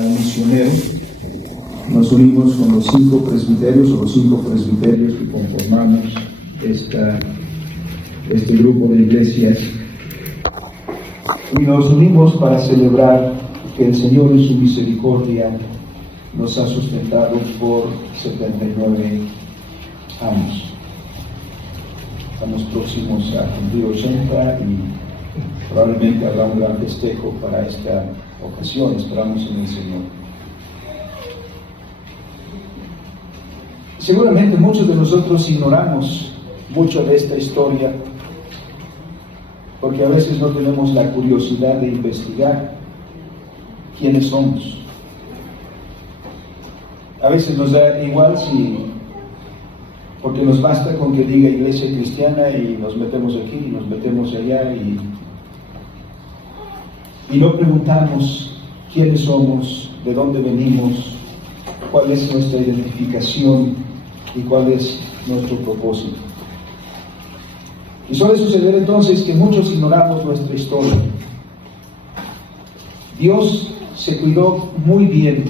un misionero. Nos unimos con los 5 presbiterios que conformamos este grupo de iglesias, y nos unimos para celebrar que el Señor en su misericordia nos ha sustentado por 79 años. Estamos próximos a cumplir 80 y probablemente habrá un gran festejo para esta ocasión. Esperamos en el Señor. Seguramente muchos de nosotros ignoramos mucho de esta historia porque a veces no tenemos la curiosidad de investigar quiénes somos. A veces nos da igual porque nos basta con que diga iglesia cristiana y nos metemos aquí y nos metemos allá y no preguntamos quiénes somos, de dónde venimos, cuál es nuestra identificación y cuál es nuestro propósito. Y suele suceder entonces que muchos ignoramos nuestra historia. Dios se cuidó muy bien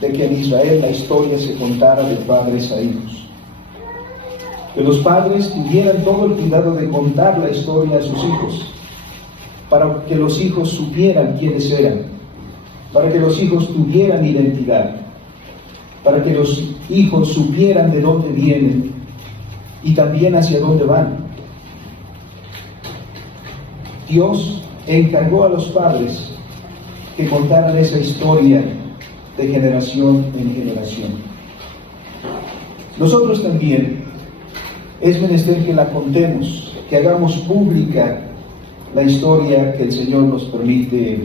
de que en Israel la historia se contara de padres a hijos. Que los padres tuvieran todo el cuidado de contar la historia a sus hijos, para que los hijos supieran quiénes eran, para que los hijos tuvieran identidad, para que los hijos supieran de dónde vienen y también hacia dónde van. Dios encargó a los padres que contaran esa historia de generación en generación. Nosotros también es menester que la contemos, que hagamos pública la historia que el Señor nos permite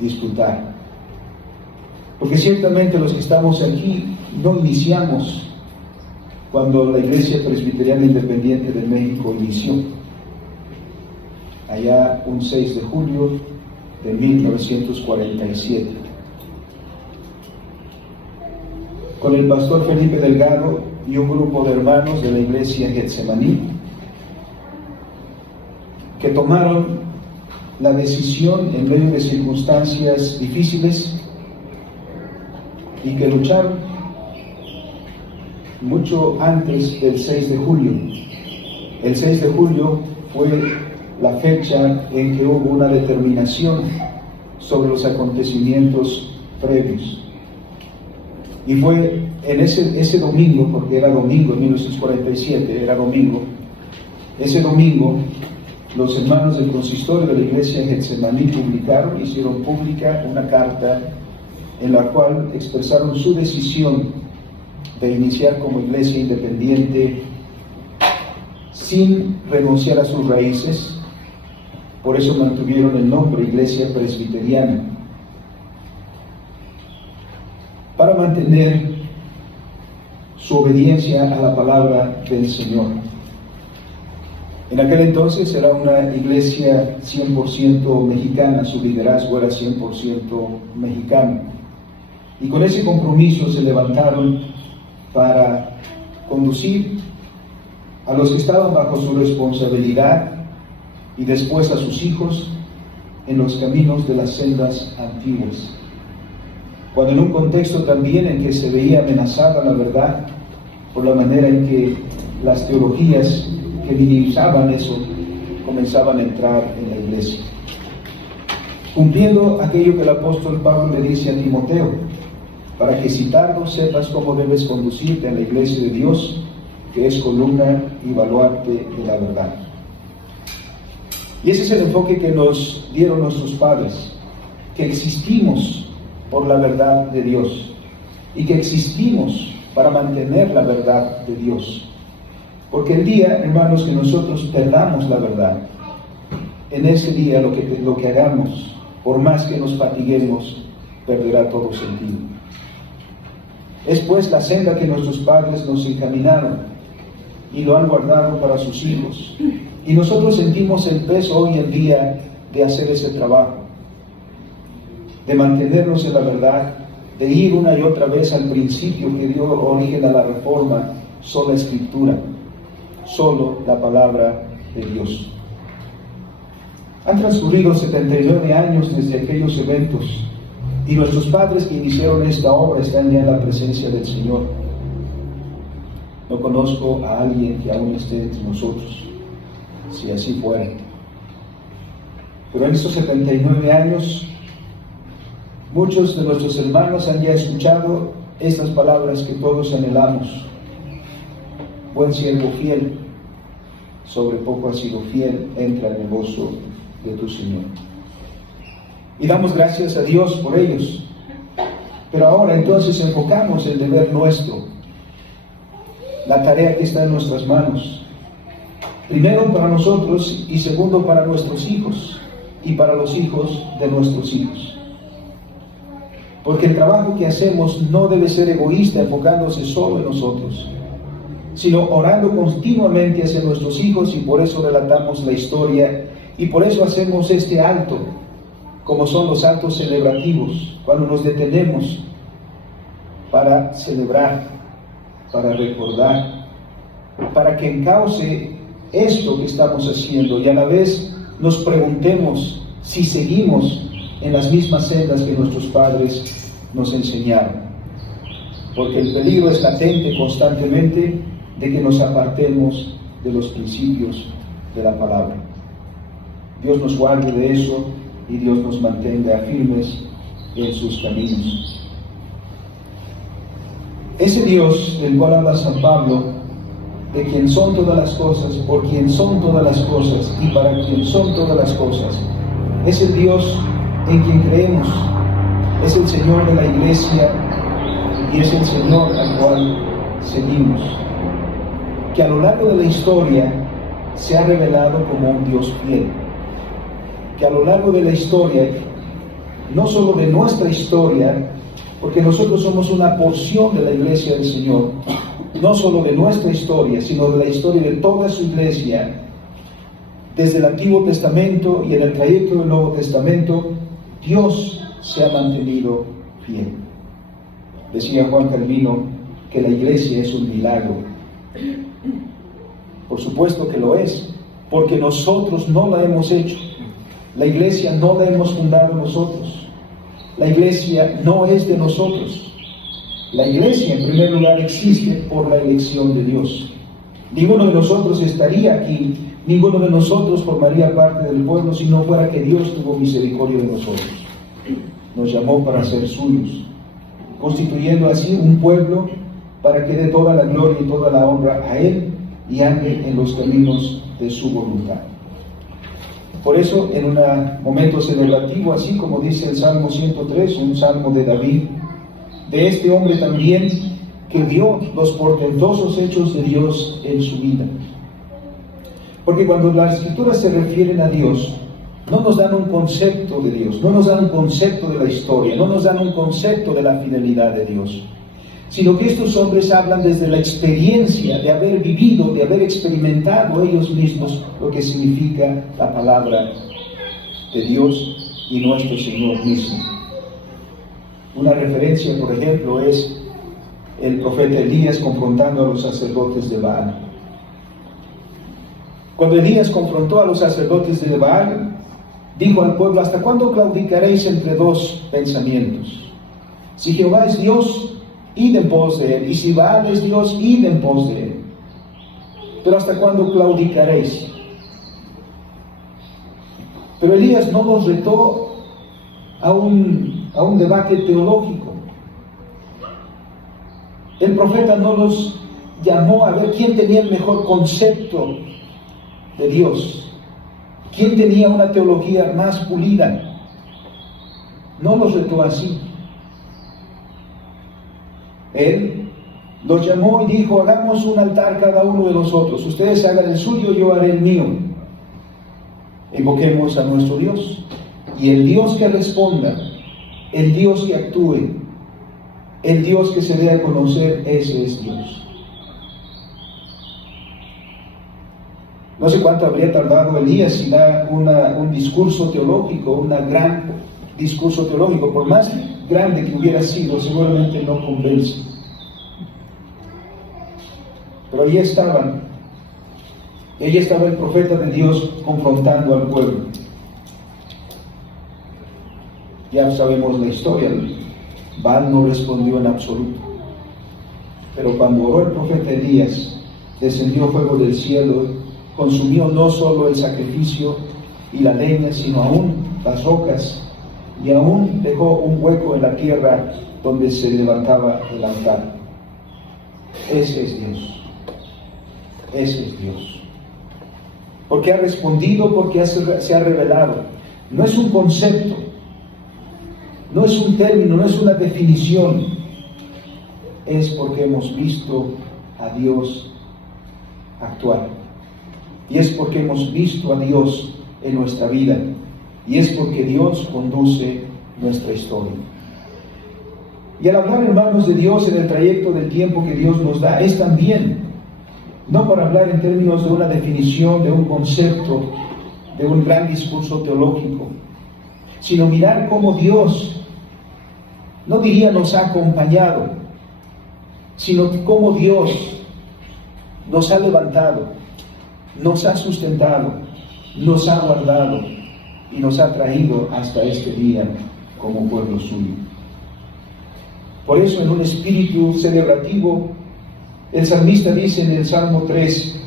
disfrutar. Porque ciertamente los que estamos aquí no iniciamos cuando la Iglesia Presbiteriana Independiente de México inició, allá un 6 de julio de 1947. Con el pastor Felipe Delgado y un grupo de hermanos de la Iglesia Getsemaní, que tomaron la decisión en medio de circunstancias difíciles y que lucharon mucho antes del 6 de julio. El 6 de julio fue la fecha en que hubo una determinación sobre los acontecimientos previos. Y fue en ese domingo, porque era domingo, en 1947, era domingo, ese domingo los hermanos del consistorio de la Iglesia Getsemaní hicieron pública una carta en la cual expresaron su decisión de iniciar como iglesia independiente sin renunciar a sus raíces. Por eso mantuvieron el nombre Iglesia Presbiteriana, para mantener su obediencia a la palabra del Señor. En aquel entonces era una iglesia 100% mexicana, su liderazgo era 100% mexicano. Y con ese compromiso se levantaron para conducir a los que estaban bajo su responsabilidad y después a sus hijos en los caminos de las sendas antiguas. Cuando en un contexto también en que se veía amenazada la verdad por la manera en que las teologías que minimizaban eso comenzaban a entrar en la iglesia. Cumpliendo aquello que el apóstol Pablo le dice a Timoteo, para que si tardo sepas cómo debes conducirte a la iglesia de Dios, que es columna y baluarte de la verdad. Y ese es el enfoque que nos dieron nuestros padres, que existimos por la verdad de Dios y que existimos para mantener la verdad de Dios. Porque el día, hermanos, que nosotros perdamos la verdad, en ese día lo que hagamos, por más que nos fatiguemos, perderá todo sentido. Es pues la senda que nuestros padres nos encaminaron y lo han guardado para sus hijos. Y nosotros sentimos el peso hoy en día de hacer ese trabajo, de mantenernos en la verdad, de ir una y otra vez al principio que dio origen a la reforma, sola escritura, solo la palabra de Dios. Han transcurrido 79 años desde aquellos eventos Y nuestros padres que iniciaron esta obra están ya en la presencia del Señor. No conozco a alguien que aún esté entre nosotros, si así fuera. Pero en estos 79 años, muchos de nuestros hermanos han ya escuchado estas palabras que todos anhelamos. Buen siervo fiel, sobre poco has sido fiel, entra en el gozo de tu Señor. Y damos gracias a Dios por ellos. Pero ahora entonces enfocamos el deber nuestro, la tarea que está en nuestras manos. Primero para nosotros y segundo para nuestros hijos y para los hijos de nuestros hijos. Porque el trabajo que hacemos no debe ser egoísta, enfocándose solo en nosotros, sino orando continuamente hacia nuestros hijos, y por eso relatamos la historia y por eso hacemos este alto, como son los actos celebrativos, cuando nos detenemos para celebrar, para recordar, para que encauce esto que estamos haciendo y a la vez nos preguntemos si seguimos en las mismas sendas que nuestros padres nos enseñaron. Porque el peligro es latente constantemente de que nos apartemos de los principios de la palabra. Dios nos guarde de eso y Dios nos mantenga firmes en sus caminos. Ese Dios del cual habla San Pablo, de quien son todas las cosas, por quien son todas las cosas y para quien son todas las cosas, es el Dios en quien creemos, es el Señor de la Iglesia y es el Señor al cual seguimos, que a lo largo de la historia se ha revelado como un Dios fiel, que a lo largo de la historia, no solo de nuestra historia, porque nosotros somos una porción de la Iglesia del Señor, no solo de nuestra historia, sino de la historia de toda su Iglesia, desde el Antiguo Testamento y en el trayecto del Nuevo Testamento, Dios se ha mantenido fiel. Decía Juan Calvino que la Iglesia es un milagro. Por supuesto que lo es, porque nosotros no la hemos hecho. La Iglesia no la hemos fundado nosotros. La Iglesia no es de nosotros. La Iglesia, en primer lugar, existe por la elección de Dios. Ninguno de nosotros estaría aquí, ninguno de nosotros formaría parte del pueblo si no fuera que Dios tuvo misericordia de nosotros. Nos llamó para ser suyos, constituyendo así un pueblo para que dé toda la gloria y toda la honra a Él y ande en los caminos de su voluntad. Por eso, en un momento celebrativo, así como dice el Salmo 103, un salmo de David, de este hombre también que vio los portentosos hechos de Dios en su vida. Porque cuando las Escrituras se refieren a Dios, no nos dan un concepto de Dios, no nos dan un concepto de la historia, no nos dan un concepto de la fidelidad de Dios, sino que estos hombres hablan desde la experiencia de haber vivido, de haber experimentado ellos mismos lo que significa la palabra de Dios y nuestro Señor mismo. Una referencia, por ejemplo, es el profeta Elías confrontando a los sacerdotes de Baal. Cuando Elías confrontó a los sacerdotes de Baal, dijo al pueblo: ¿hasta cuándo claudicaréis entre dos pensamientos? Si Jehová es Dios, id en pos de él, y si Baal es Dios, id en pos de él. Pero ¿hasta cuándo claudicaréis? Pero Elías no los retó a un debate teológico. El profeta no los llamó a ver quién tenía el mejor concepto de Dios, quién tenía una teología más pulida. No los retó así. Él los llamó y dijo: hagamos un altar cada uno de nosotros, ustedes hagan el suyo, yo haré el mío. Invoquemos a nuestro Dios, y el Dios que responda, el Dios que actúe, el Dios que se dé a conocer, ese es Dios. No sé cuánto habría tardado Elías si da un discurso teológico, un gran discurso teológico, por más grande que hubiera sido, seguramente no convence. Pero ahí estaba el profeta de Dios confrontando al pueblo. Ya sabemos la historia. Baal no respondió en absoluto. Pero cuando oró el profeta Elías, descendió fuego del cielo, consumió no solo el sacrificio y la leña, sino aún las rocas, y aún dejó un hueco en la tierra donde se levantaba el altar. Ese es Dios. Ese es Dios. Porque ha respondido, porque se ha revelado. No es un concepto, no es un término, no es una definición. Es porque hemos visto a Dios actuar. Y es porque hemos visto a Dios en nuestra vida. Y es porque Dios conduce nuestra historia. Y al hablar, hermanos, de Dios en el trayecto del tiempo que Dios nos da, es también, no para hablar en términos de una definición, de un concepto, de un gran discurso teológico, sino mirar cómo Dios, no diría nos ha acompañado, sino cómo Dios nos ha levantado, nos ha sustentado, nos ha guardado y nos ha traído hasta este día como pueblo suyo. Por eso, en un espíritu celebrativo, el salmista dice en el Salmo 3: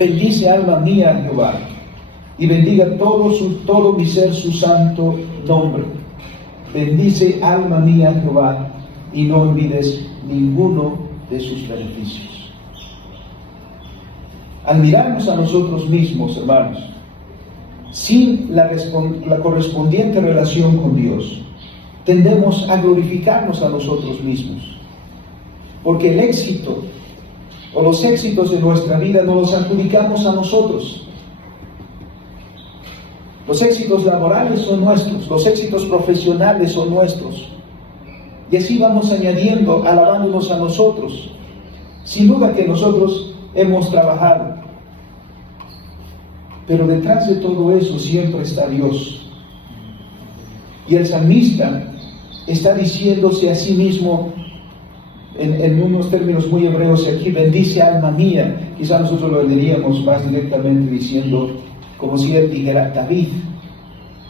bendice alma mía a Jehová, y bendiga todo mi ser su santo nombre. Bendice alma mía a Jehová, y no olvides ninguno de sus beneficios. Al mirarnos a nosotros mismos, hermanos, sin la correspondiente relación con Dios, tendemos a glorificarnos a nosotros mismos, porque el éxito o los éxitos de nuestra vida nos los adjudicamos a nosotros. Los éxitos laborales son nuestros, los éxitos profesionales son nuestros, y así vamos añadiendo, alabándonos a nosotros. Sin duda que nosotros hemos trabajado, pero detrás de todo eso siempre está Dios. Y el salmista está diciéndose a sí mismo en unos términos muy hebreos aquí: bendice alma mía. Quizá nosotros lo leeríamos más directamente diciendo, como si él dijera: David,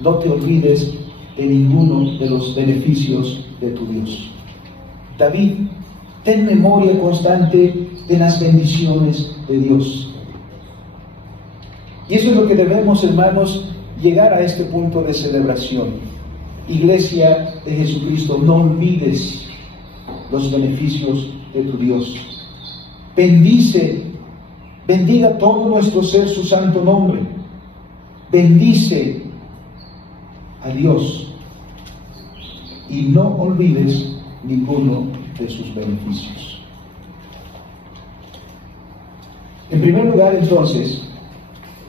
no te olvides de ninguno de los beneficios de tu Dios. David, ten memoria constante de las bendiciones de Dios. Y eso es lo que debemos, hermanos, llegar a este punto de celebración. Iglesia de Jesucristo, no olvides los beneficios de tu Dios. Bendiga todo nuestro ser su santo nombre. Bendice a Dios y no olvides ninguno de sus beneficios. En primer lugar, entonces,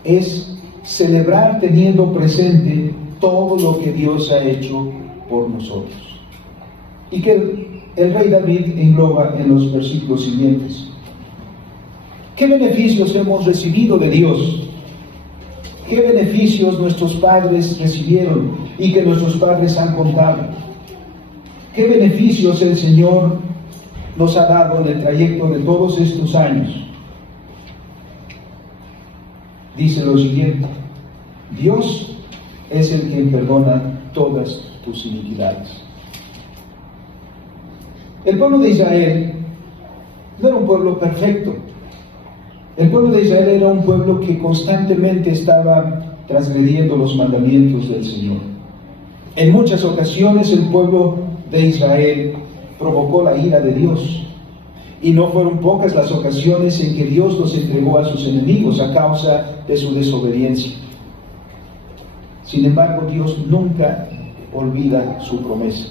es celebrar teniendo presente todo lo que Dios ha hecho por nosotros, y que el rey David engloba en los versículos siguientes. ¿Qué beneficios hemos recibido de Dios? ¿Qué beneficios nuestros padres recibieron y que nuestros padres han contado? ¿Qué beneficios el Señor nos ha dado en el trayecto de todos estos años? Dice lo siguiente: Dios es el quien perdona todas tus iniquidades. El pueblo de Israel no era un pueblo perfecto. El pueblo de Israel era un pueblo que constantemente estaba transgrediendo los mandamientos del Señor. En muchas ocasiones el pueblo de Israel provocó la ira de Dios. Y no fueron pocas las ocasiones en que Dios los entregó a sus enemigos a causa de su desobediencia. Sin embargo, Dios nunca olvida su promesa.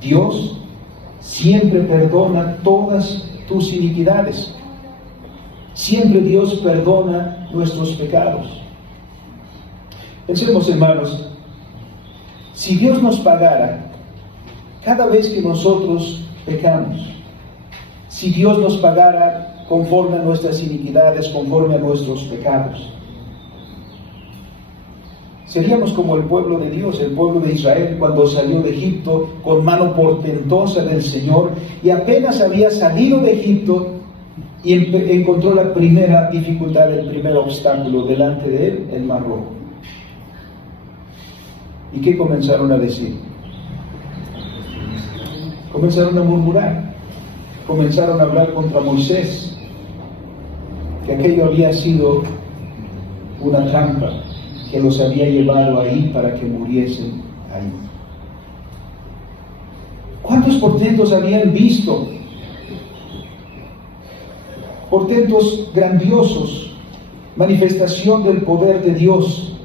Dios siempre perdona todas tus iniquidades. Siempre Dios perdona nuestros pecados. Pensemos, hermanos, si Dios nos pagara cada vez que nosotros pecamos, si Dios nos pagara conforme a nuestras iniquidades, conforme a nuestros pecados, seríamos como el pueblo de Dios, el pueblo de Israel, cuando salió de Egipto con mano portentosa del Señor, y apenas había salido de Egipto y encontró la primera dificultad, el primer obstáculo delante de él, el Mar Rojo. ¿Y qué comenzaron a decir? Comenzaron a murmurar, comenzaron a hablar contra Moisés, que aquello había sido una trampa que los había llevado ahí para que muriesen ahí. ¿Cuántos portentos habían visto? Portentos grandiosos, manifestación del poder de Dios,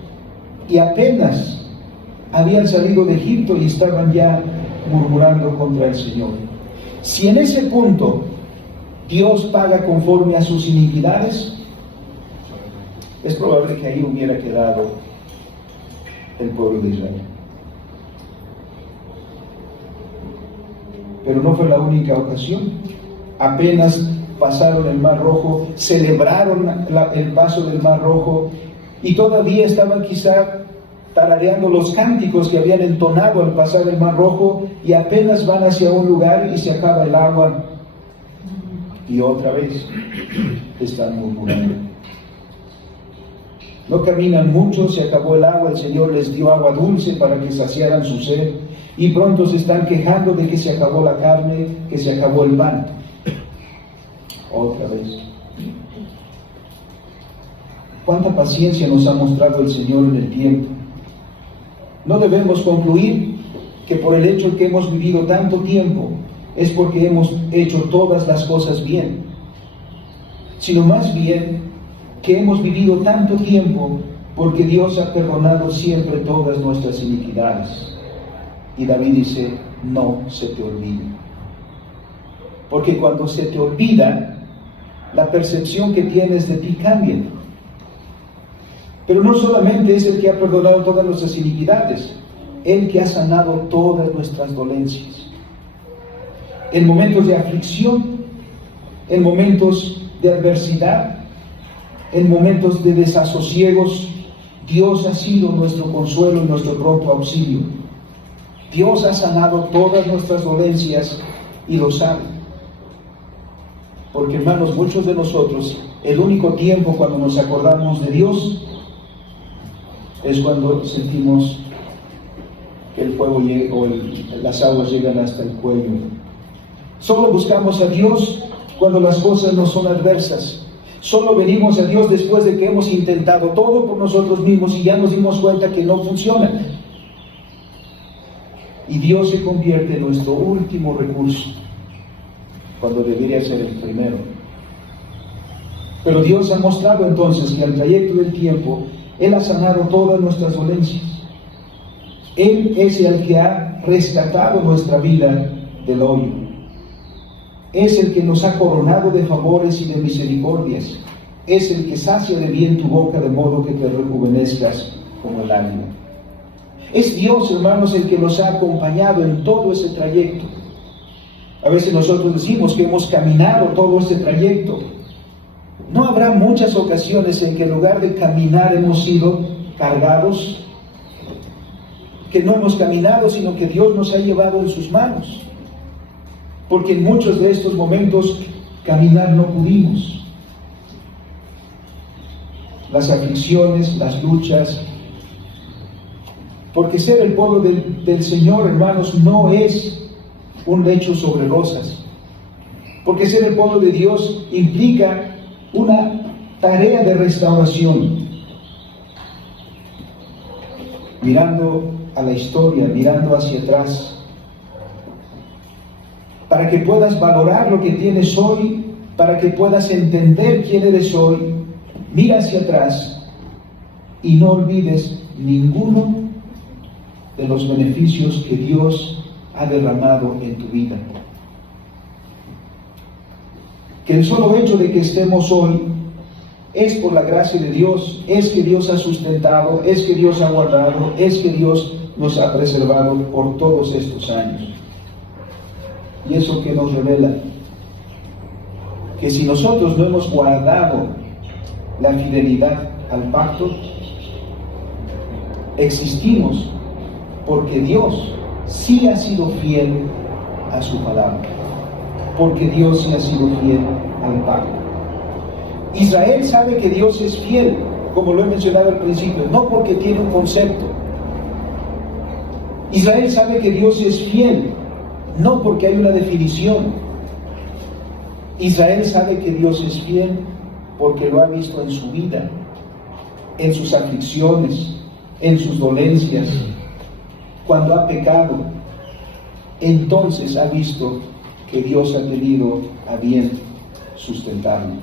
y apenas habían salido de Egipto y estaban ya murmurando contra el Señor. Si en ese punto Dios paga conforme a sus iniquidades, es probable que ahí hubiera quedado el pueblo de Israel. Pero no fue la única ocasión. Apenas pasaron el Mar Rojo, celebraron el paso del Mar Rojo, y todavía estaban quizá tarareando los cánticos que habían entonado al pasar el Mar Rojo, y apenas van hacia un lugar y se acaba el agua, y otra vez están murmurando. No caminan mucho, se acabó el agua, el Señor les dio agua dulce para que saciaran su sed, y pronto se están quejando de que se acabó la carne, que se acabó el pan. Otra vez. ¿Cuánta paciencia nos ha mostrado el Señor en el tiempo? No debemos concluir que por el hecho que hemos vivido tanto tiempo es porque hemos hecho todas las cosas bien, sino más bien que hemos vivido tanto tiempo porque Dios ha perdonado siempre todas nuestras iniquidades. Y David dice, no se te olvide. Porque cuando se te olvida, la percepción que tienes de ti cambia. Pero no solamente es el que ha perdonado todas nuestras iniquidades, el que ha sanado todas nuestras dolencias. En momentos de aflicción, en momentos de adversidad, en momentos de desasosiegos, Dios ha sido nuestro consuelo y nuestro pronto auxilio. Dios ha sanado todas nuestras dolencias y lo sabe. Porque, hermanos, muchos de nosotros, el único tiempo cuando nos acordamos de Dios es cuando sentimos que el fuego llega, o las aguas llegan hasta el cuello. Solo buscamos a Dios cuando las cosas no son adversas. Solo venimos a Dios después de que hemos intentado todo por nosotros mismos y ya nos dimos cuenta que no funciona. Y Dios se convierte en nuestro último recurso, cuando debería ser el primero. Pero Dios ha mostrado entonces que al trayecto del tiempo, Él ha sanado todas nuestras dolencias. Él es el que ha rescatado nuestra vida del hoyo. Es el que nos ha coronado de favores y de misericordias. Es el que sacia de bien tu boca de modo que te rejuvenezcas como el águila. Es Dios, hermanos, el que nos ha acompañado en todo ese trayecto. A veces nosotros decimos que hemos caminado todo este trayecto. ¿No habrá muchas ocasiones en que en lugar de caminar hemos sido cargados? Que no hemos caminado, sino que Dios nos ha llevado en sus manos. Porque en muchos de estos momentos caminar no pudimos. Las aflicciones, las luchas. Porque ser el pueblo del Señor, hermanos, no es un lecho sobre rosas. Porque ser el pueblo de Dios implica una tarea de restauración. Mirando a la historia, mirando hacia atrás, para que puedas valorar lo que tienes hoy, para que puedas entender quién eres hoy, mira hacia atrás y no olvides ninguno de los beneficios que Dios ha derramado en tu vida. Que el solo hecho de que estemos hoy es por la gracia de Dios, es que Dios ha sustentado, es que Dios ha guardado, es que Dios nos ha preservado por todos estos años. Y eso que nos revela que si nosotros no hemos guardado la fidelidad al pacto, existimos porque Dios sí ha sido fiel a su palabra, porque Dios sí ha sido fiel al pacto. Israel sabe que Dios es fiel, como lo he mencionado al principio, no porque tiene un concepto, Israel sabe que Dios es fiel, no porque hay una definición. Israel sabe que Dios es fiel porque lo ha visto en su vida, en sus aflicciones, en sus dolencias. Cuando ha pecado, entonces ha visto que Dios ha tenido a bien sustentarlo.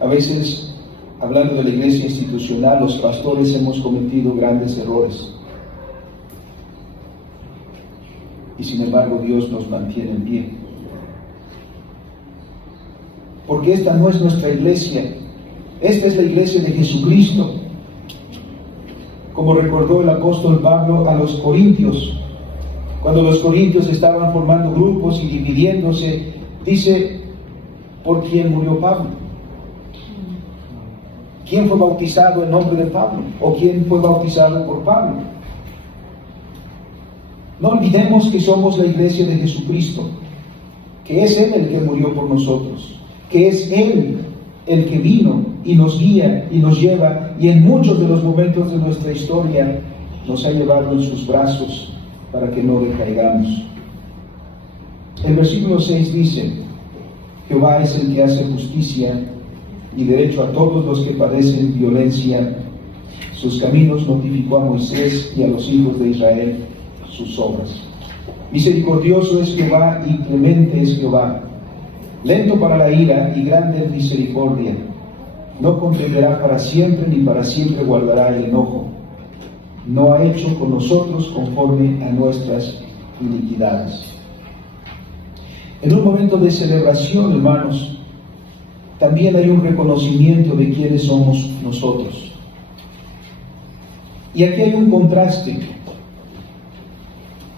A veces, hablando de la iglesia institucional, los pastores hemos cometido grandes errores. Y sin embargo, Dios nos mantiene en pie. Porque esta no es nuestra iglesia. Esta es la iglesia de Jesucristo. Como recordó el apóstol Pablo a los corintios, cuando los corintios estaban formando grupos y dividiéndose, dice, ¿por quién murió Pablo? ¿Quién fue bautizado en nombre de Pablo? ¿O quién fue bautizado por Pablo? No olvidemos que somos la iglesia de Jesucristo, que es Él el que murió por nosotros, que es Él el que vino y nos guía y nos lleva, y en muchos de los momentos de nuestra historia nos ha llevado en sus brazos para que no decaigamos. El versículo 6 dice, Jehová es el que hace justicia y derecho a todos los que padecen violencia. Sus caminos notificó a Moisés y a los hijos de Israel sus obras. Misericordioso es Jehová y clemente es Jehová, lento para la ira y grande en misericordia. No contenderá para siempre, ni para siempre guardará el enojo. No ha hecho con nosotros conforme a nuestras iniquidades. En un momento de celebración, hermanos, también hay un reconocimiento de quiénes somos nosotros. Y aquí hay un contraste.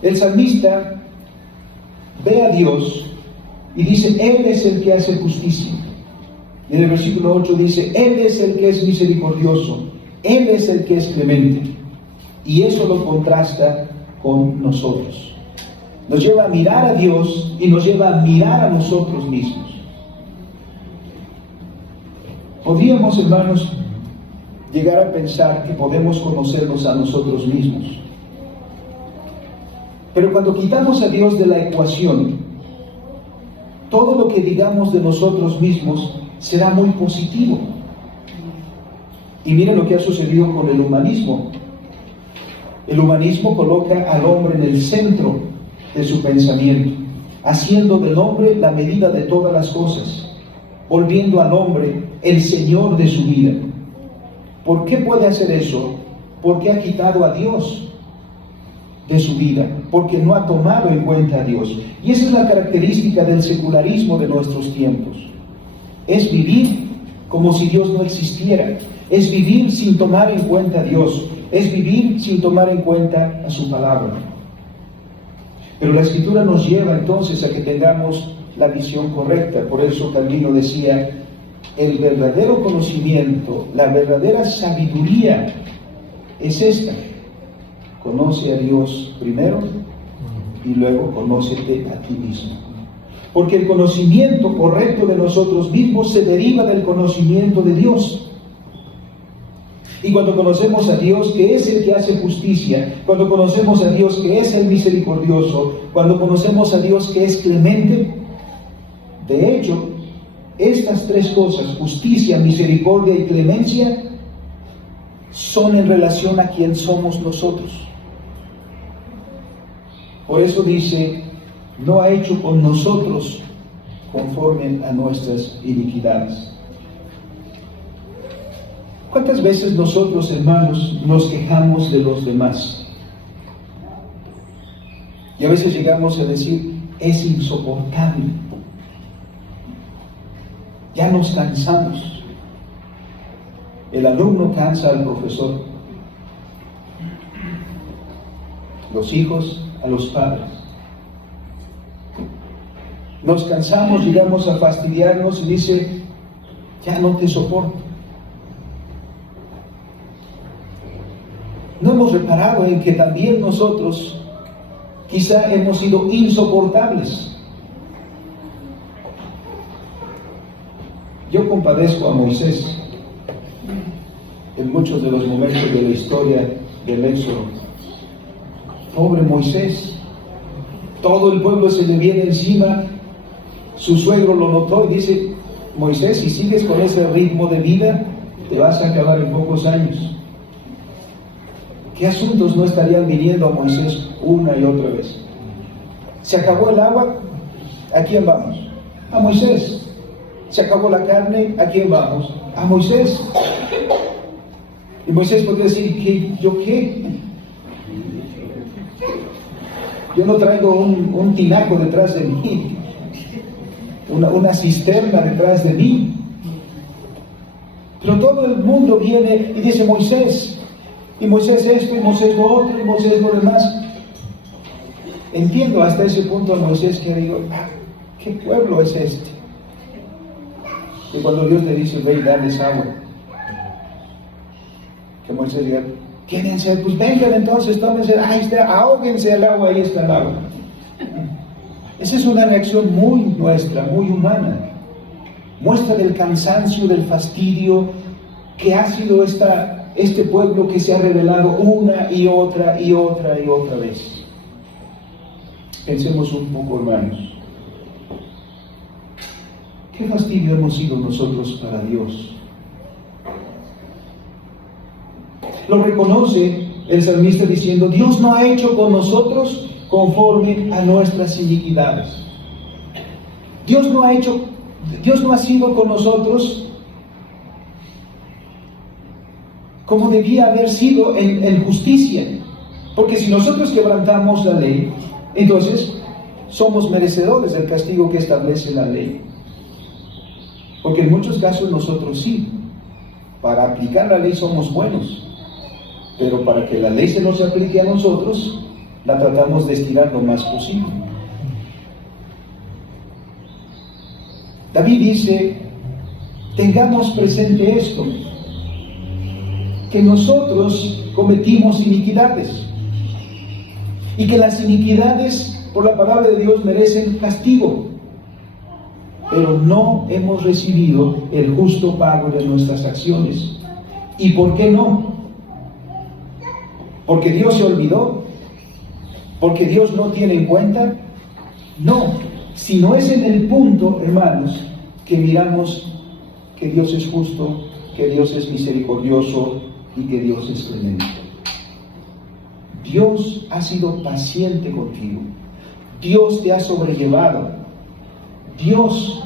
El salmista ve a Dios y dice, Él es el que hace justicia. En el versículo 8 dice, Él es el que es misericordioso, Él es el que es clemente. Y eso lo contrasta con nosotros. Nos lleva a mirar a Dios y nos lleva a mirar a nosotros mismos. Podríamos, hermanos, llegar a pensar que podemos conocernos a nosotros mismos. Pero cuando quitamos a Dios de la ecuación, todo lo que digamos de nosotros mismos será muy positivo. Y miren lo que ha sucedido con el humanismo. El humanismo coloca al hombre en el centro de su pensamiento, haciendo del hombre la medida de todas las cosas, volviendo al hombre el Señor de su vida. ¿Por qué puede hacer eso? Porque ha quitado a Dios de su vida, porque no ha tomado en cuenta a Dios. Y esa es la característica del secularismo de nuestros tiempos. Es vivir como si Dios no existiera, es vivir sin tomar en cuenta a Dios, es vivir sin tomar en cuenta a su palabra. Pero la Escritura nos lleva entonces a que tengamos la visión correcta. Por eso Calvino decía, el verdadero conocimiento, la verdadera sabiduría es esta: conoce a Dios primero y luego conócete a ti mismo. Porque el conocimiento correcto de nosotros mismos se deriva del conocimiento de Dios. Y cuando conocemos a Dios, que es el que hace justicia, cuando conocemos a Dios, que es el misericordioso, cuando conocemos a Dios, que es clemente, de hecho, estas tres cosas, justicia, misericordia y clemencia, son en relación a quien somos nosotros. Por eso dice, no ha hecho con nosotros conforme a nuestras iniquidades. ¿Cuántas veces nosotros, hermanos, nos quejamos de los demás? Y a veces llegamos a decir, es insoportable. Ya nos cansamos. El alumno cansa al profesor. Los hijos a los padres. Nos cansamos, llegamos a fastidiarnos y dice, ya no te soporto. No hemos reparado en que también nosotros quizá hemos sido insoportables. Yo compadezco a Moisés en muchos de los momentos de la historia del Éxodo. Pobre Moisés, todo el pueblo se le viene encima. Su suegro lo notó y dice: Moisés, si sigues con ese ritmo de vida, te vas a acabar en pocos años. ¿Qué asuntos no estarían viniendo a Moisés una y otra vez? ¿Se acabó el agua? ¿A quién vamos? A Moisés. ¿Se acabó la carne? ¿A quién vamos? A Moisés. Y Moisés podría decir: ¿yo qué? Yo no traigo un tinaco detrás de mí, una cisterna detrás de mí. Pero todo el mundo viene y dice: Moisés, y Moisés esto, y Moisés lo otro, y Moisés lo demás. Entiendo hasta ese punto a Moisés, que digo: ¿qué pueblo es este? Y cuando Dios le dice: ve y darles agua, que Moisés diga: quédense, pues vengan entonces, tómense, ahí está, ahóguense al agua, ahí está el agua. Esa es una reacción muy nuestra, muy humana. Muestra del cansancio, del fastidio que ha sido este pueblo que se ha revelado una y otra y otra y otra vez. Pensemos un poco, hermanos. ¿Qué fastidio hemos sido nosotros para Dios? Lo reconoce el salmista diciendo: Dios no ha hecho con nosotros conforme a nuestras iniquidades. Dios no ha sido con nosotros como debía haber sido en justicia. Porque si nosotros quebrantamos la ley, entonces somos merecedores del castigo que establece la ley. Porque en muchos casos nosotros sí, para aplicar la ley somos buenos, pero para que la ley se nos aplique a nosotros, la tratamos de estirar lo más posible. David dice: tengamos presente esto, que nosotros cometimos iniquidades, y que las iniquidades, por la palabra de Dios, merecen castigo, pero no hemos recibido el justo pago de nuestras acciones. ¿Y por qué no? ¿Porque Dios se olvidó? ¿Porque Dios no tiene en cuenta? No, sino es en el punto, hermanos, que miramos que Dios es justo, que Dios es misericordioso y que Dios es clemente. Dios ha sido paciente contigo. Dios te ha sobrellevado. Dios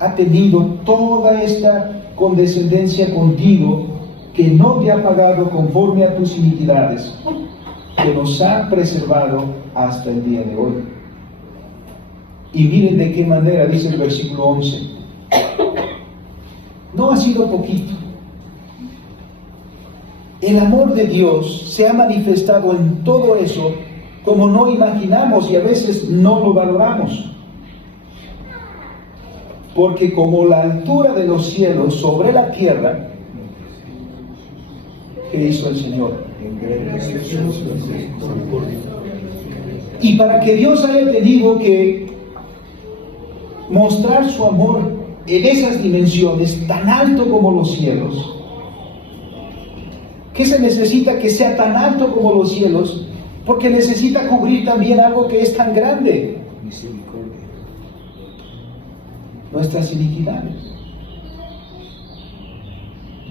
ha tenido toda esta condescendencia contigo, que no te ha pagado conforme a tus iniquidades, que nos ha preservado hasta el día de hoy. Y miren de qué manera dice el versículo 11. No ha sido poquito. El amor de Dios se ha manifestado en todo eso como no imaginamos, y a veces no lo valoramos. Porque como la altura de los cielos sobre la tierra, ¿qué hizo el Señor? Y para que Dios haya tenido que mostrar su amor en esas dimensiones, tan alto como los cielos, ¿qué se necesita que sea tan alto como los cielos? Porque necesita cubrir también algo que es tan grande: nuestras iniquidades.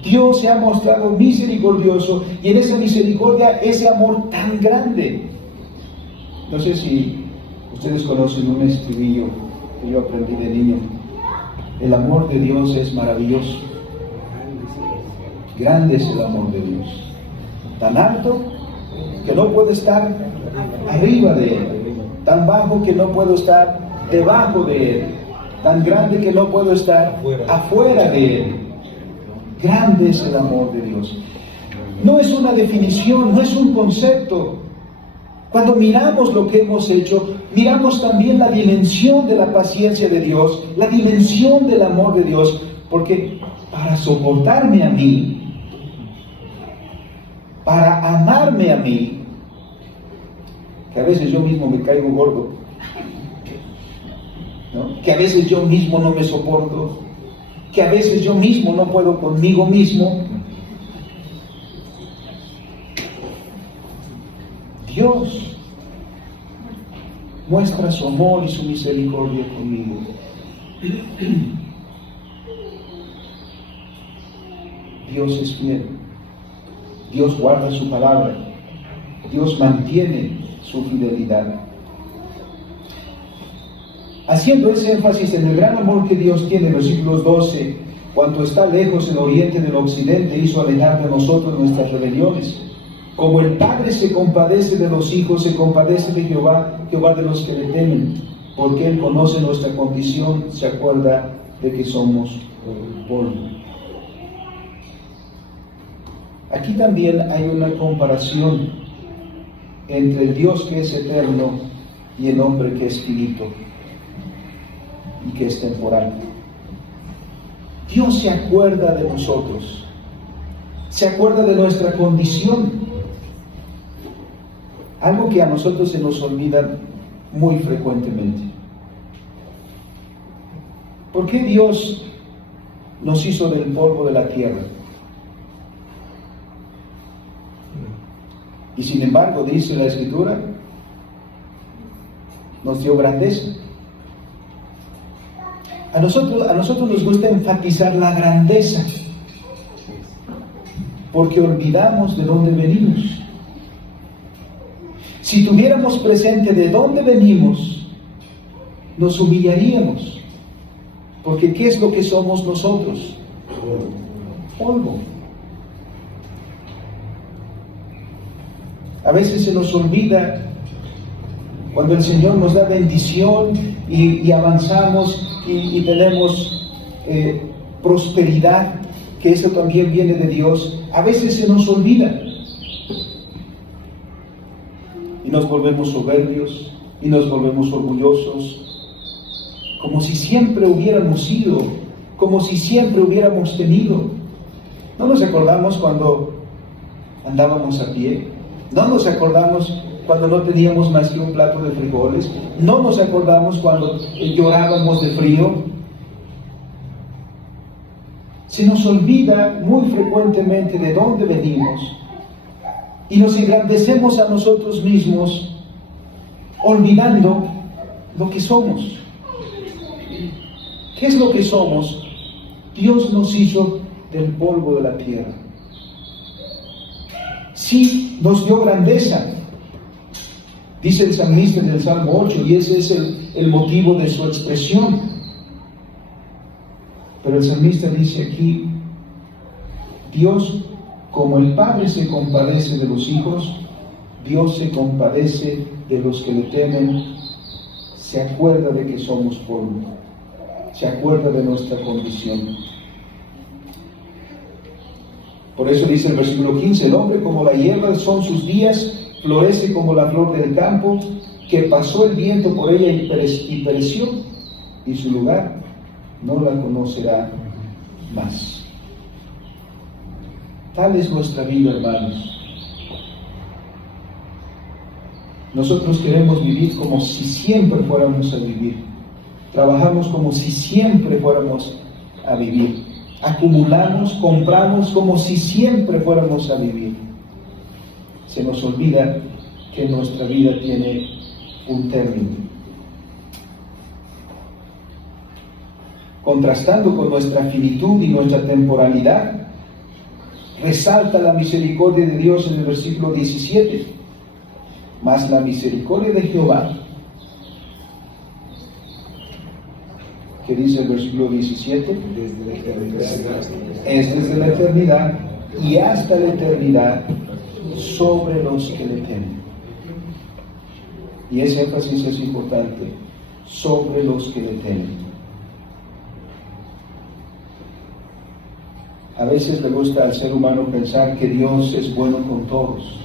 Dios se ha mostrado misericordioso, y en esa misericordia, ese amor tan grande. No sé si ustedes conocen un estribillo que yo aprendí de niño: el amor de Dios es maravilloso, grande es el amor de Dios, tan alto que no puedo estar arriba de Él, tan bajo que no puedo estar debajo de Él, tan grande que no puedo estar afuera de Él. Grande es el amor de Dios. No es una definición, no es un concepto. Cuando miramos lo que hemos hecho, miramos también la dimensión de la paciencia de Dios, la dimensión del amor de Dios, porque para soportarme a mí, para amarme a mí, que a veces yo mismo me caigo gordo, ¿no? Que a veces yo mismo no me soporto, que a veces yo mismo no puedo conmigo mismo, Dios muestra su amor y su misericordia conmigo. Dios es fiel. Dios guarda su palabra. Dios mantiene su fidelidad. Haciendo ese énfasis en el gran amor que Dios tiene, versículos 12, cuanto está lejos el oriente del occidente, hizo alejar de nosotros nuestras rebeliones. Como el Padre se compadece de los hijos, se compadece de Jehová de los que le temen, porque Él conoce nuestra condición, se acuerda de que somos polvo. Aquí también hay una comparación entre el Dios que es eterno y el hombre que es finito y que es temporal. Dios se acuerda de nosotros, se acuerda de nuestra condición, algo que a nosotros se nos olvida muy frecuentemente. ¿Por qué Dios nos hizo del polvo de la tierra? Y sin embargo, dice la Escritura, nos dio grandeza. A nosotros nos gusta enfatizar la grandeza, porque olvidamos de dónde venimos. Si tuviéramos presente de dónde venimos, nos humillaríamos, porque ¿qué es lo que somos nosotros? Polvo. A veces se nos olvida cuando el Señor nos da bendición y avanzamos y tenemos prosperidad, que eso también viene de Dios. A veces se nos olvida y nos volvemos soberbios y nos volvemos orgullosos, como si siempre hubiéramos sido, como si siempre hubiéramos tenido. ¿No nos acordamos cuando andábamos a pie? ¿No nos acordamos cuando no teníamos más que un plato de frijoles? ¿No nos acordamos cuando llorábamos de frío? Se nos olvida muy frecuentemente de dónde venimos y nos engrandecemos a nosotros mismos, olvidando lo que somos. ¿Qué es lo que somos? Dios nos hizo del polvo de la tierra. Sí, nos dio grandeza, dice el salmista en el Salmo 8, y ese es el motivo de su expresión. Pero el salmista dice aquí, Dios, como el Padre se compadece de los hijos, Dios se compadece de los que le temen, se acuerda de que somos polvo, se acuerda de nuestra condición. Por eso dice el versículo 15, el hombre como la hierba son sus días, florece como la flor del campo, que pasó el viento por ella y pereció, y su lugar no la conocerá más. Tal es nuestra vida, hermanos. Nosotros queremos vivir como si siempre fuéramos a vivir. Trabajamos como si siempre fuéramos a vivir. Acumulamos, compramos como si siempre fuéramos a vivir. Se nos olvida que nuestra vida tiene un término. Contrastando con nuestra finitud y nuestra temporalidad, resalta la misericordia de Dios en el versículo 17. Mas la misericordia de Jehová, que dice el versículo 17, es desde la eternidad y hasta la eternidad sobre los que le temen. Y ese énfasis es importante, sobre los que le temen. A veces le gusta al ser humano pensar que Dios es bueno con todos.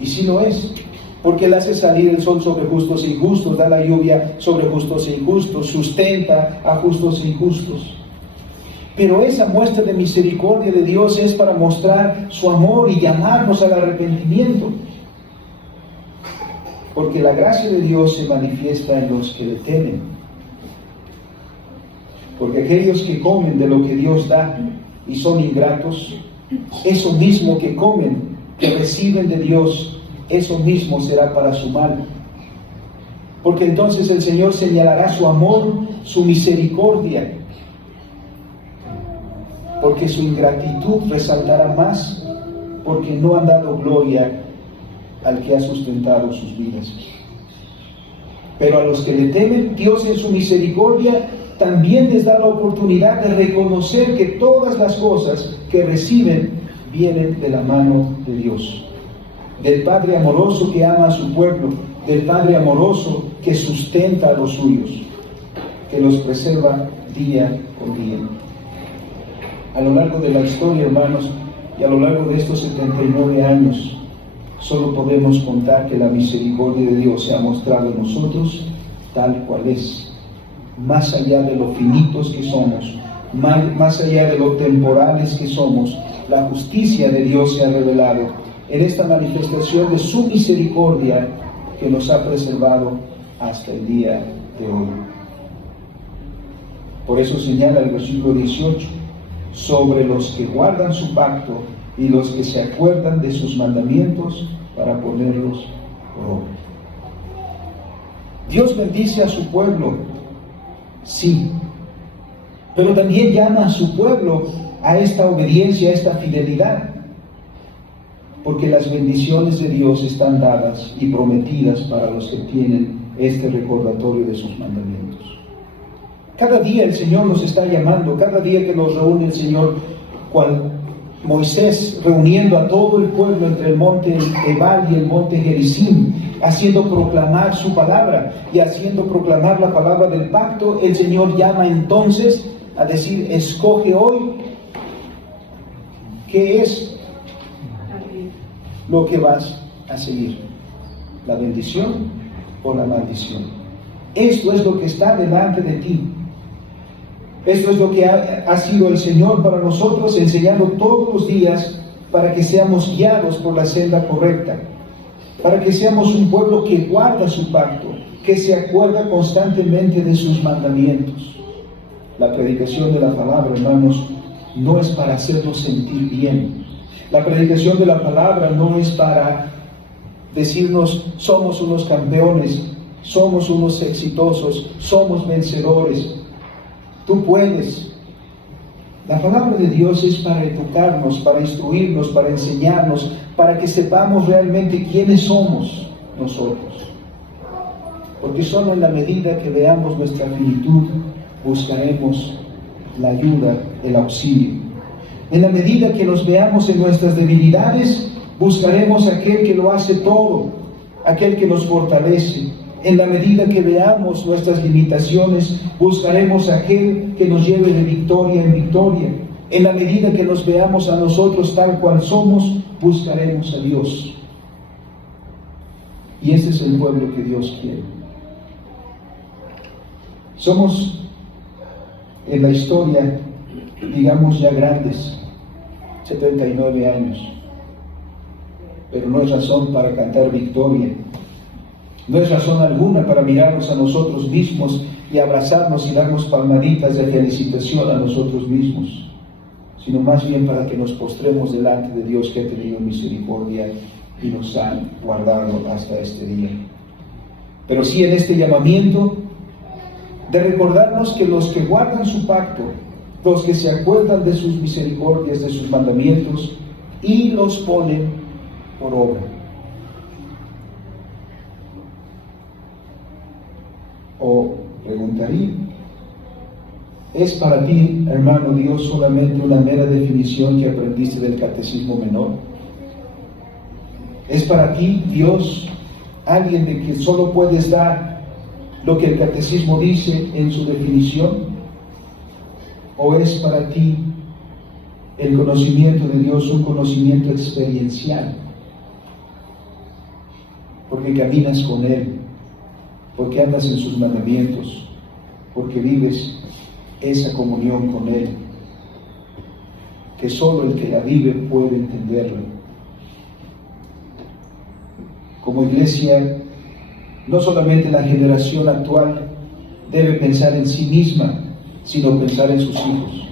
Y sí lo es, porque Él hace salir el sol sobre justos e injustos, da la lluvia sobre justos e injustos, sustenta a justos e injustos. Pero esa muestra de misericordia de Dios es para mostrar su amor y llamarnos al arrepentimiento. Porque la gracia de Dios se manifiesta en los que le temen. Porque aquellos que comen de lo que Dios da y son ingratos, eso mismo que comen, que reciben de Dios, eso mismo será para su mal. Porque entonces el Señor señalará su amor, su misericordia, porque su ingratitud resaltará más, porque no han dado gloria al que ha sustentado sus vidas. Pero a los que le temen, Dios en su misericordia también les da la oportunidad de reconocer que todas las cosas que reciben vienen de la mano de Dios, del Padre amoroso que ama a su pueblo, del Padre amoroso que sustenta a los suyos, que los preserva día con día. A lo largo de la historia, hermanos, y a lo largo de estos 79 años, solo podemos contar que la misericordia de Dios se ha mostrado en nosotros tal cual es, más allá de lo finitos que somos, más allá de lo temporales que somos. La justicia de Dios se ha revelado en esta manifestación de su misericordia que nos ha preservado hasta el día de hoy. Por eso señala el versículo 18, sobre los que guardan su pacto y los que se acuerdan de sus mandamientos para ponerlos por obra. Dios bendice a su pueblo, sí, pero también llama a su pueblo a esta obediencia, a esta fidelidad, porque las bendiciones de Dios están dadas y prometidas para los que tienen este recordatorio de sus mandamientos. Cada día el Señor nos está llamando, cada día que nos reúne el Señor, cual Moisés reuniendo a todo el pueblo entre el monte Ebal y el monte Gerizim, haciendo proclamar su palabra y haciendo proclamar la palabra del pacto, el Señor llama entonces a decir, escoge hoy qué es lo que vas a seguir, la bendición o la maldición. Esto es lo que está delante de ti. Esto es lo que ha sido el Señor para nosotros, enseñando todos los días para que seamos guiados por la senda correcta, para que seamos un pueblo que guarda su pacto, que se acuerda constantemente de sus mandamientos. La predicación de la palabra, hermanos, no es para hacernos sentir bien. La predicación de la palabra no es para decirnos somos unos campeones, somos unos exitosos, somos vencedores. Tú puedes. La palabra de Dios es para educarnos, para instruirnos, para enseñarnos, para que sepamos realmente quiénes somos nosotros. Porque solo en la medida que veamos nuestra finitud, buscaremos la ayuda, el auxilio. En la medida que nos veamos en nuestras debilidades, buscaremos a aquel que lo hace todo, aquel que nos fortalece. En la medida que veamos nuestras limitaciones, buscaremos a aquel que nos lleve de victoria en victoria. En la medida que nos veamos a nosotros tal cual somos, buscaremos a Dios. Y este es el pueblo que Dios quiere. Somos en la historia, digamos ya grandes, 79 años, pero no es razón para cantar victoria. No es razón alguna para mirarnos a nosotros mismos y abrazarnos y darnos palmaditas de felicitación a nosotros mismos, sino más bien para que nos postremos delante de Dios que ha tenido misericordia y nos ha guardado hasta este día. Pero sí en este llamamiento de recordarnos que los que guardan su pacto, los que se acuerdan de sus misericordias, de sus mandamientos y los ponen por obra. O preguntaría, ¿es para ti, hermano Dios, solamente una mera definición que aprendiste del catecismo menor? ¿Es para ti, Dios, alguien de que solo puedes dar lo que el catecismo dice en su definición? ¿O es para ti el conocimiento de Dios un conocimiento experiencial? Porque caminas con Él, porque andas en sus mandamientos, porque vives esa comunión con Él, que solo el que la vive puede entenderla. Como iglesia, no solamente la generación actual debe pensar en sí misma, sino pensar en sus hijos.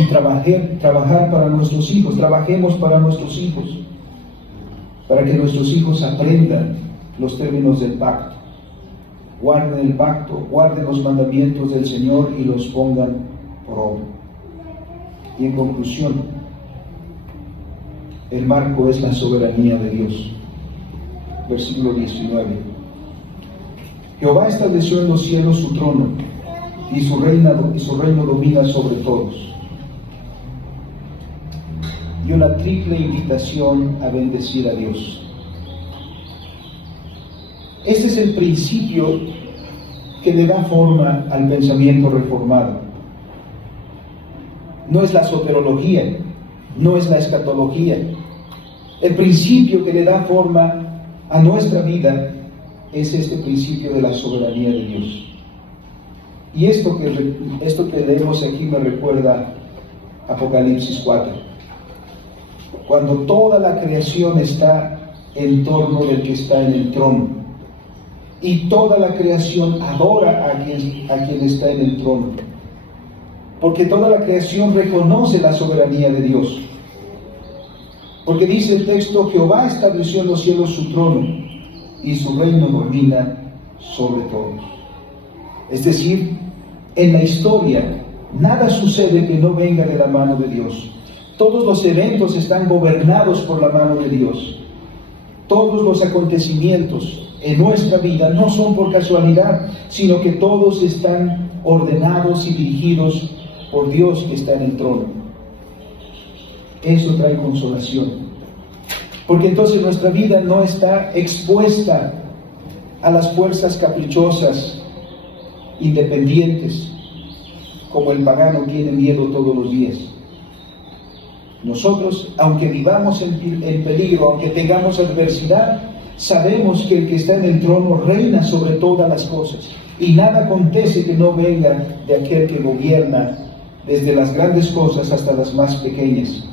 Y trabajar para nuestros hijos, trabajemos para nuestros hijos. para que nuestros hijos aprendan los términos del pacto, guarden el pacto, guarden los mandamientos del Señor y los pongan por obra. Y en conclusión, el marco es la soberanía de Dios. Versículo 19. Jehová estableció en los cielos su trono, y su reino domina sobre todos. Y una triple invitación a bendecir a Dios. Este es el principio que le da forma al pensamiento reformado. No es la soterología, no es la escatología. El principio que le da forma a nuestra vida es este principio de la soberanía de Dios. Y esto que leemos aquí me recuerda Apocalipsis 4, cuando toda la creación está en torno del que está en el trono, y toda la creación adora a quien está en el trono, porque toda la creación reconoce la soberanía de Dios. Porque dice el texto: Jehová estableció en los cielos su trono, y su reino domina sobre todos. Es decir, en la historia nada sucede que no venga de la mano de Dios. Todos los eventos están gobernados por la mano de Dios. Todos los acontecimientos en nuestra vida no son por casualidad, sino que todos están ordenados y dirigidos por Dios que está en el trono. Eso trae consolación, porque entonces nuestra vida no está expuesta a las fuerzas caprichosas, independientes, como el pagano tiene miedo todos los días. Nosotros, aunque vivamos en peligro, aunque tengamos adversidad, sabemos que el que está en el trono reina sobre todas las cosas, y nada acontece que no venga de aquel que gobierna desde las grandes cosas hasta las más pequeñas.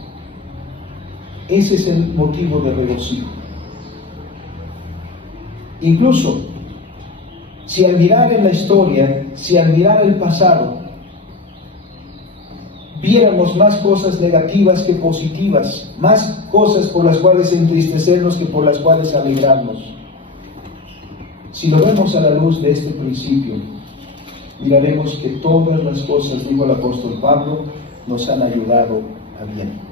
Ese es el motivo de regocijo. Incluso, si al mirar en la historia, si al mirar el pasado, viéramos más cosas negativas que positivas, más cosas por las cuales entristecernos que por las cuales alegrarnos. Si lo vemos a la luz de este principio, miraremos que todas las cosas, dijo el apóstol Pablo, nos han ayudado a bien.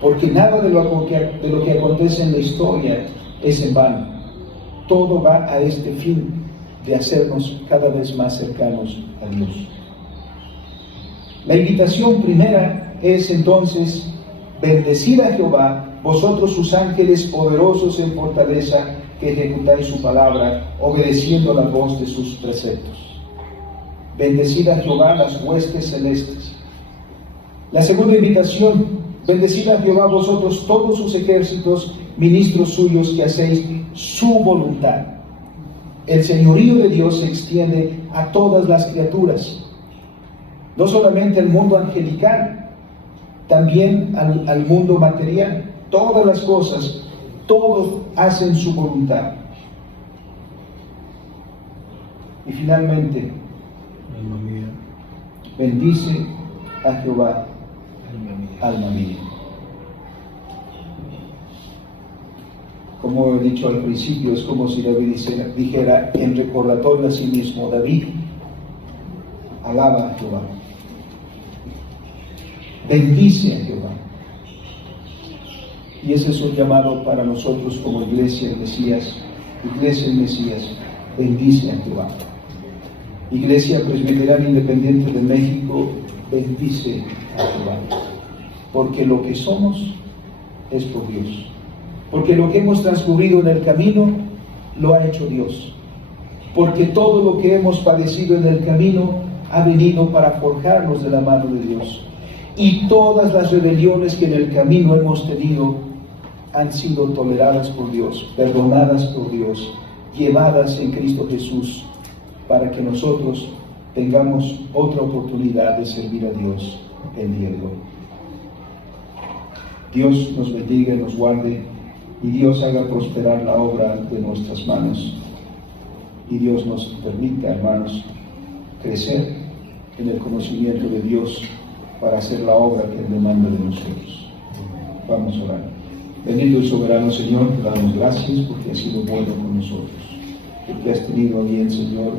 Porque nada de lo que acontece en la historia es en vano. Todo va a este fin de hacernos cada vez más cercanos a Dios. La invitación primera es entonces: bendecid a Jehová, vosotros sus ángeles poderosos en fortaleza, que ejecutáis su palabra, obedeciendo la voz de sus preceptos. Bendecid a Jehová las huestes celestes. La segunda invitación: bendecid a Jehová vosotros todos sus ejércitos, ministros suyos que hacéis su voluntad. El señorío de Dios se extiende a todas las criaturas, no solamente al mundo angelical, también al mundo material. Todas las cosas, todos hacen su voluntad. Y finalmente, bendice a Jehová, alma mía. Como he dicho al principio, es como si David dijera en recordatorio a sí mismo: David, alaba a Jehová. Bendice a Jehová. Y ese es un llamado para nosotros como Iglesia del Mesías. Iglesia del Mesías, bendice a Jehová. Iglesia Presbiteriana Independiente de México, bendice a Jehová. Porque lo que somos es por Dios. Porque lo que hemos transcurrido en el camino lo ha hecho Dios. Porque todo lo que hemos padecido en el camino ha venido para forjarnos de la mano de Dios. Y todas las rebeliones que en el camino hemos tenido han sido toleradas por Dios, perdonadas por Dios, llevadas en Cristo Jesús, para que nosotros tengamos otra oportunidad de servir a Dios el día de hoy. Dios nos bendiga y nos guarde, y Dios haga prosperar la obra de nuestras manos, y Dios nos permita, hermanos, crecer en el conocimiento de Dios para hacer la obra que Él demanda de nosotros. Vamos a orar. Bendito y soberano Señor, te damos gracias porque has sido bueno con nosotros, porque has tenido a bien, Señor,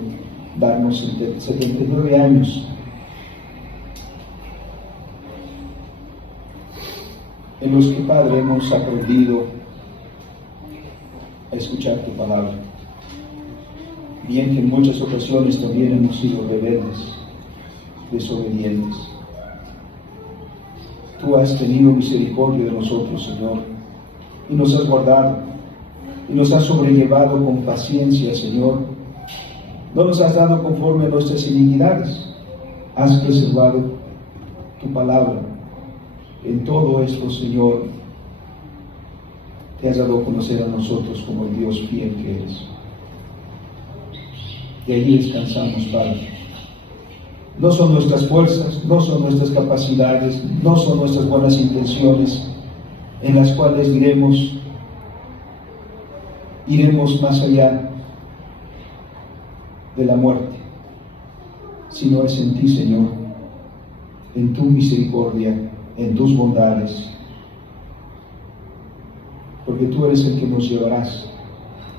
darnos 79 años en los que, Padre, hemos aprendido a escuchar tu palabra. Bien que en muchas ocasiones también hemos sido rebeldes, desobedientes. Tú has tenido misericordia de nosotros, Señor, y nos has guardado, y nos has sobrellevado con paciencia, Señor. No nos has dado conforme a nuestras iniquidades, has preservado tu palabra. En todo esto, Señor, te has dado a conocer a nosotros como el Dios fiel que eres. De allí descansamos, Padre. No son nuestras fuerzas, no son nuestras capacidades, no son nuestras buenas intenciones en las cuales iremos más allá de la muerte, sino es en ti, Señor, en tu misericordia, en tus bondades, porque tú eres el que nos llevarás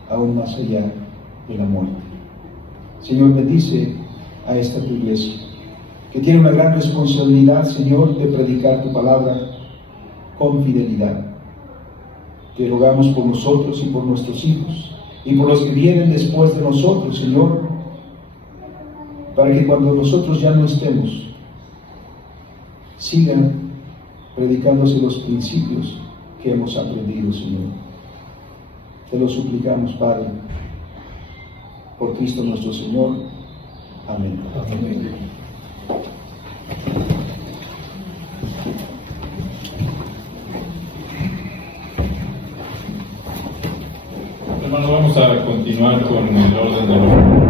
aún más allá de la muerte. Señor, bendice a esta tu iglesia, que tiene una gran responsabilidad, Señor, de predicar tu palabra con fidelidad. Te rogamos por nosotros y por nuestros hijos, y por los que vienen después de nosotros, Señor, para que cuando nosotros ya no estemos, sigan predicándose los principios que hemos aprendido, Señor. Te lo suplicamos, Padre, por Cristo nuestro Señor. Amén. Amén. Hermano, vamos a continuar con el orden de los